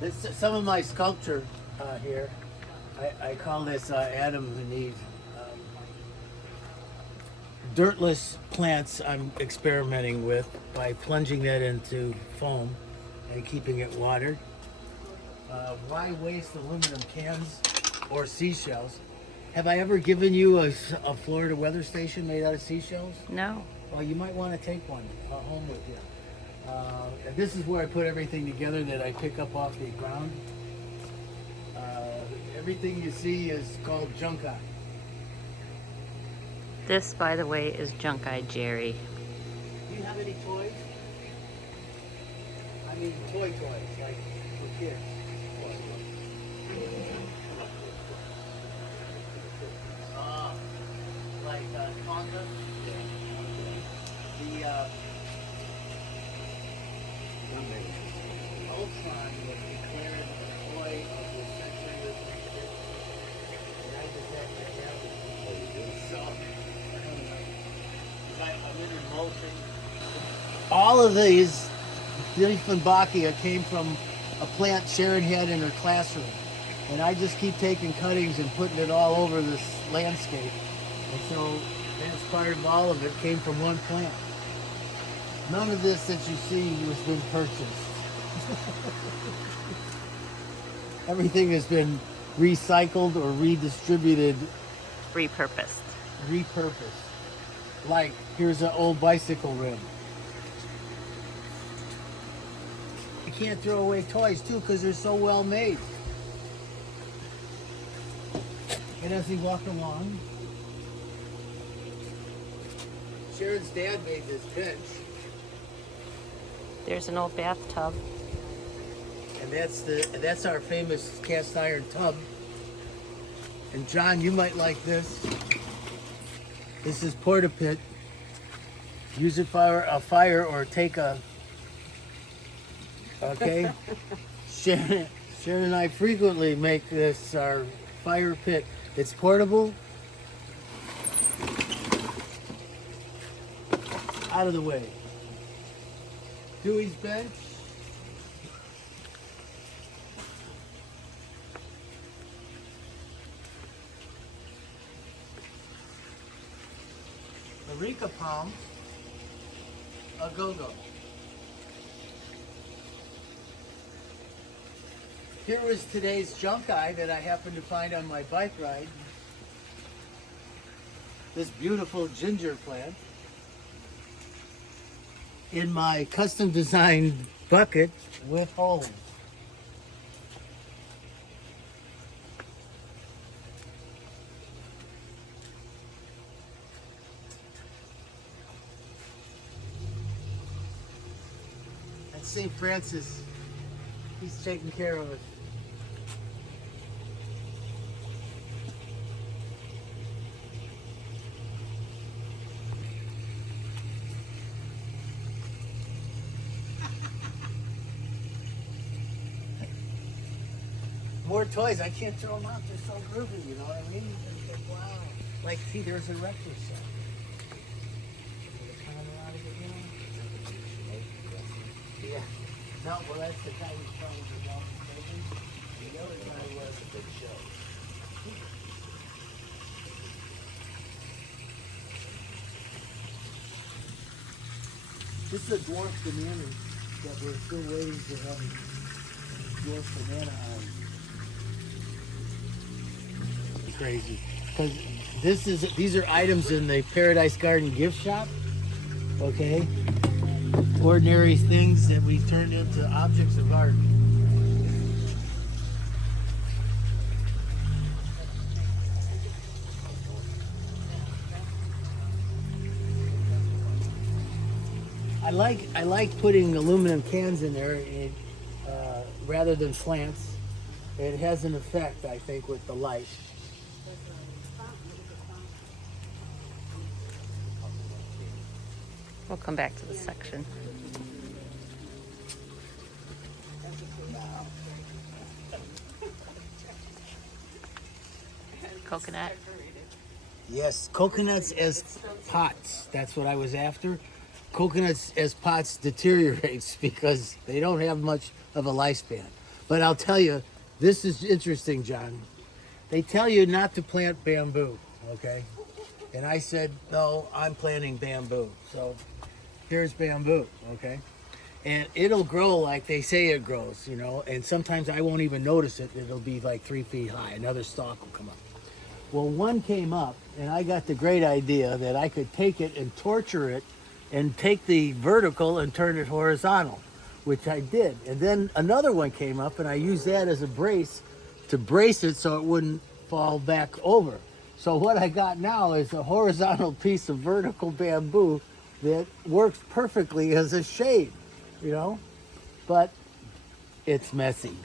Some of my sculpture here, I call this Adam and Eve. Dirtless plants I'm experimenting with by plunging that into foam and keeping it watered. Why waste aluminum cans or seashells? Have I ever given you a Florida weather station made out of seashells? No. Well, you might want to take one home with you. And this is where I put everything together that I pick up off the ground. Everything you see is called Junkeye. This, by the way, is Junkeye Jerry. Do you have any toys? I mean toys, like for kids. Like Tonga? The Ultron was declared the toy of the century. And I just had to have it. So, I'm in motion. All of these Dieffenbachia came from a plant Sharon had in her classroom. And I just keep taking cuttings and putting it all over this landscape. And so that's part of all of it came from one plant. None of this that you see has been purchased. Everything has been recycled or redistributed. Repurposed. Repurposed. Like, here's an old bicycle rim. You can't throw away toys too because they're so well made. And as he walked along, Sharon's dad made this bench. There's an old bathtub. And that's our famous cast iron tub. And John, you might like this. This is porta pit. Use it for a fire or take a. Okay. Sharon and I frequently make this our fire pit. It's portable. Out of the way. Dewey's bench. Areca palms. A go-go. Here was today's Junkeye that I happened to find on my bike ride. This beautiful ginger plant. In my custom designed bucket with holes. And St. Francis, he's taking care of it. More toys. I can't throw them out. They're so groovy, you know what I mean? It's like, wow. Like, see, there's a rector set. Yeah. No, well, that's the guy who's probably the one the other guy was a big show. This is a dwarf banana that we're still waiting to have a dwarf banana on. Crazy, because these are items in the Paradise Garden gift shop. Okay, ordinary things that we turned into objects of art. I like putting aluminum cans in there rather than plants. It has an effect, I think, with the light. We'll come back to this section. Coconut. Yes, coconuts as pots. That's what I was after. Coconuts as pots deteriorates because they don't have much of a lifespan. But I'll tell you, this is interesting, John. They tell you not to plant bamboo, okay? And I said, no, I'm planting bamboo. So here's bamboo, okay? And it'll grow like they say it grows, you know, and sometimes I won't even notice it. It'll be like 3 feet high. Another stalk will come up. Well, one came up, and I got the great idea that I could take it and torture it and take the vertical and turn it horizontal, which I did. And then another one came up, and I used that as a brace to brace it so it wouldn't fall back over. So what I got now is a horizontal piece of vertical bamboo that works perfectly as a shade, you know, but it's messy.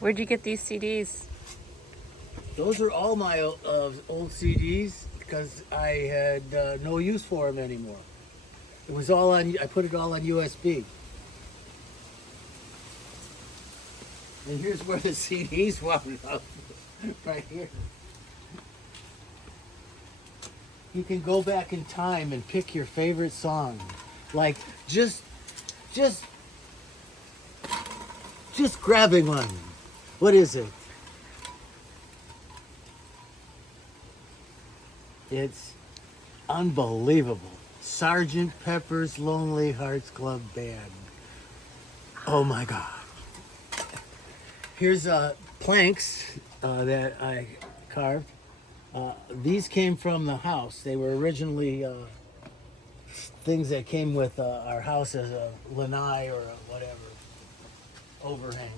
Where'd you get these CDs? Those are all my old CDs because I had no use for them anymore. It was all on, I put it all on USB. And here's where the CDs wound up, right here. You can go back in time and pick your favorite song. Like, just grabbing one. What is it? It's unbelievable. Sergeant Pepper's Lonely Hearts Club Band. Oh my God. Here's planks that I carved. These came from the house. They were originally things that came with our house as a lanai or a whatever overhang.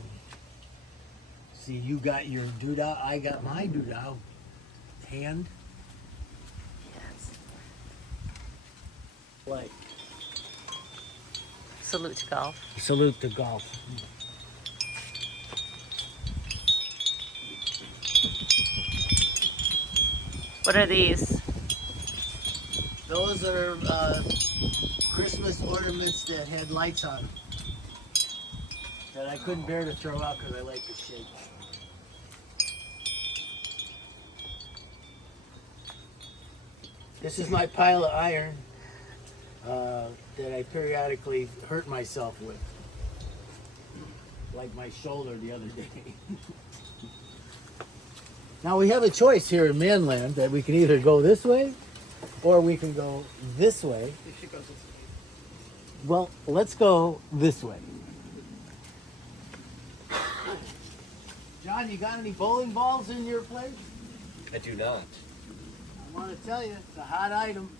See, you got your doodah, I got my doodah. Hand. Yes. Like. Salute to golf. Salute to golf. What are these? Those are Christmas ornaments that had lights on them that I couldn't bear to throw out because I like the shape. This is my pile of iron that I periodically hurt myself with, like my shoulder the other day. Now we have a choice here in Manland that we can either go this way or we can go this way. You should go this way. Well, let's go this way. John, you got any bowling balls in your place? I do not. I want to tell you, it's a hot item.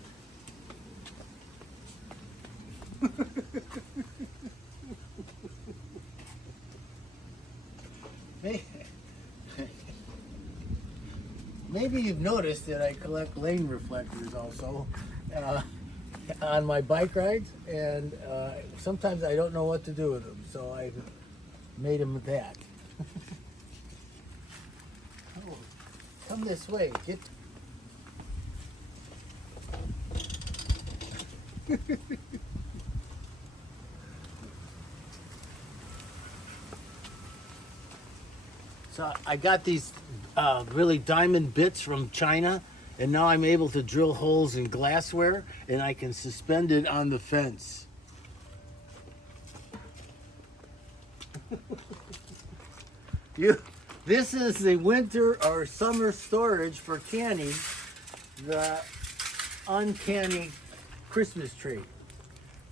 Maybe you've noticed that I collect lane reflectors also on my bike rides, and sometimes I don't know what to do with them, so I made them that. Oh, come this way. Get. So I got these really diamond bits from China, and now I'm able to drill holes in glassware, and I can suspend it on the fence. This is the winter or summer storage for canning the uncanny Christmas tree.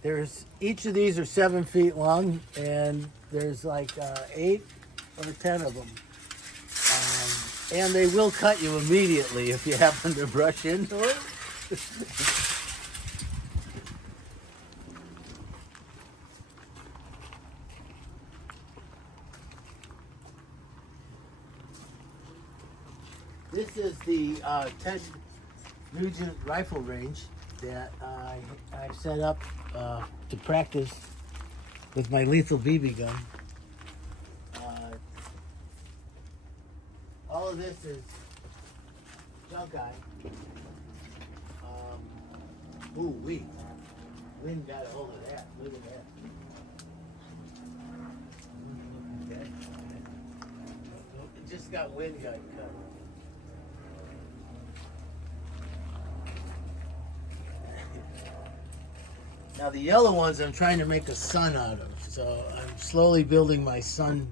There's each of these are 7 feet long, and there's like 8 or 10 of them. And they will cut you immediately if you happen to brush into it. This is the Ted Nugent rifle range that I've set up to practice with my lethal BB gun. All of this is Junkeye. Ooh, wind got a hold of that. Look at that. Okay. It just got wind got cut. Now the yellow ones I'm trying to make a sun out of. So I'm slowly building my sun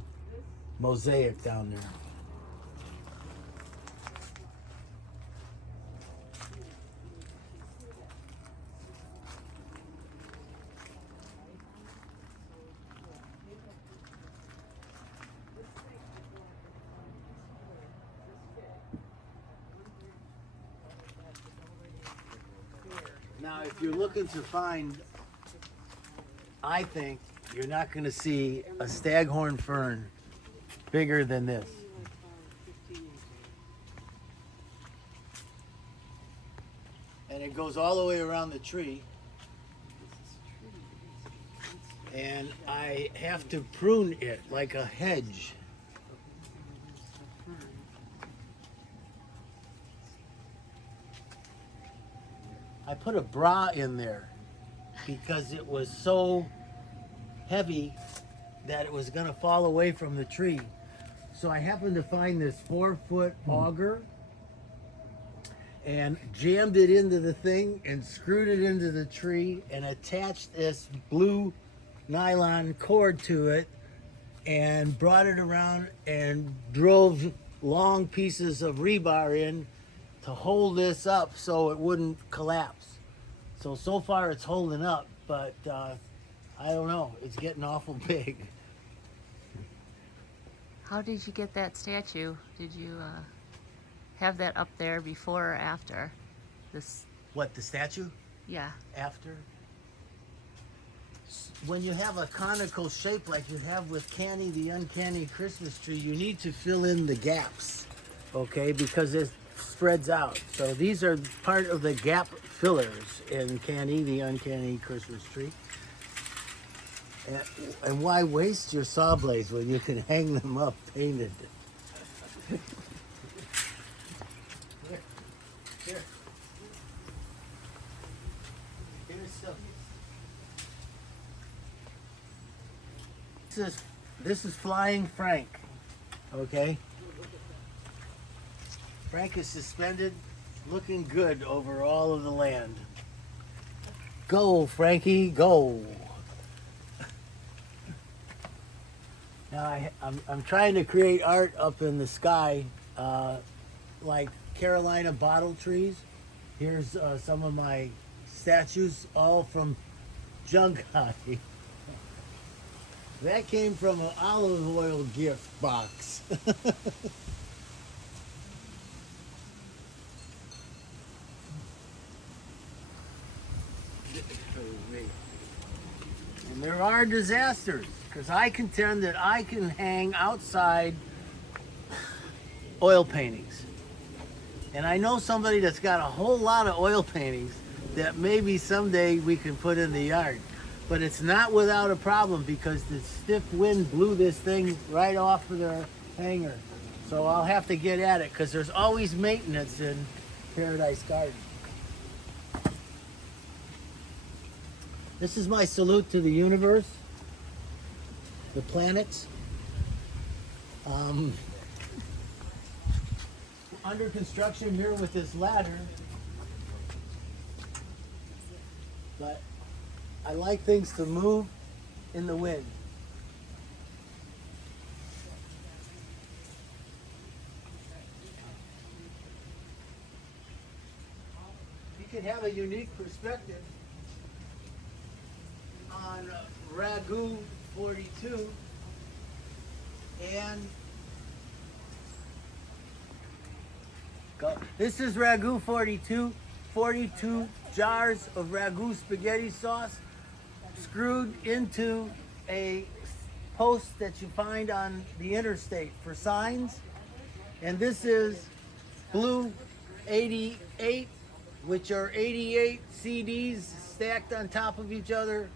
mosaic down there. Now, if you're looking to find, I think you're not going to see a staghorn fern bigger than this. And it goes all the way around the tree. And I have to prune it like a hedge. I put a bra in there because it was so heavy that it was going to fall away from the tree. So I happened to find this 4-foot auger and jammed it into the thing and screwed it into the tree and attached this blue nylon cord to it and brought it around and drove long pieces of rebar in to hold this up so it wouldn't collapse. So far it's holding up, but I don't know, it's getting awful big. How did you get that statue? Did you have that up there before or after this? What, the statue? Yeah. After? When you have a conical shape like you have with Canny the Uncanny Christmas Tree, you need to fill in the gaps, okay, because it spreads out. So these are part of the gap fillers in Canny the Uncanny Christmas Tree. And why waste your saw blades when you can hang them up painted? Here. Here's some. This is Flying Frank, okay? Frank is suspended, looking good over all of the land. Go, Frankie, go. Now I'm trying to create art up in the sky, like Carolina bottle trees. Here's some of my statues, all from Junkeye. That came from an olive oil gift box. And there are disasters, because I contend that I can hang outside oil paintings. And I know somebody that's got a whole lot of oil paintings that maybe someday we can put in the yard. But it's not without a problem, because the stiff wind blew this thing right off of their hanger. So I'll have to get at it, because there's always maintenance in Paradise Garden. This is my salute to the universe, the planets. Under construction here with this ladder, but I like things to move in the wind. You can have a unique perspective on Ragu 42 and this is Ragu 42, 42 jars of Ragu spaghetti sauce screwed into a post that you find on the interstate for signs. And this is Blue 88, which are 88 CDs stacked on top of each other,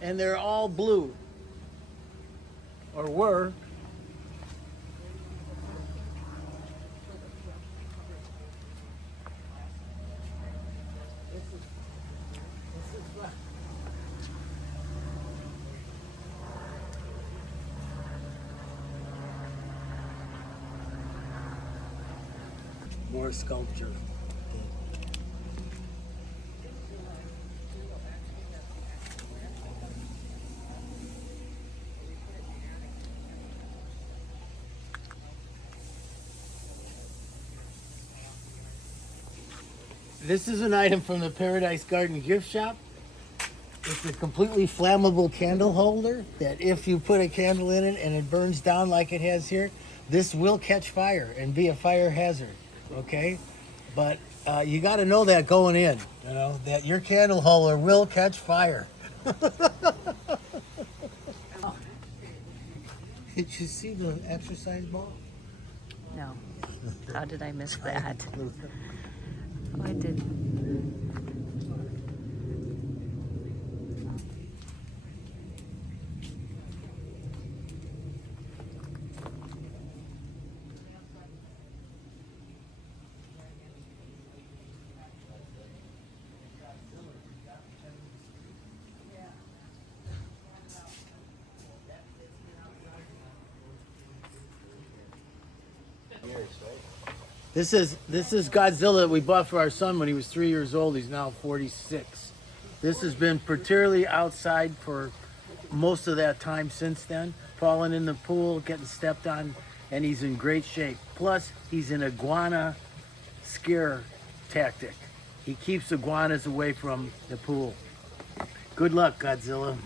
and they're all blue, or were. This is fun. More sculpture. This is an item from the Paradise Garden gift shop. It's a completely flammable candle holder that if you put a candle in it and it burns down like it has here, this will catch fire and be a fire hazard, okay? But you got to know that going in, you know, that your candle holder will catch fire. Did you see the exercise ball? No. How did I miss that? Oh, I didn't. This is Godzilla that we bought for our son when he was 3 years old. He's now 46. This has been particularly outside for most of that time since then, falling in the pool, getting stepped on, and he's in great shape. Plus, he's an iguana scare tactic. He keeps iguanas away from the pool. Good luck, Godzilla.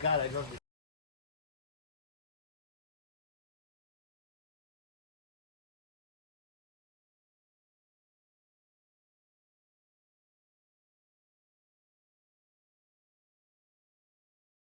God, I love this.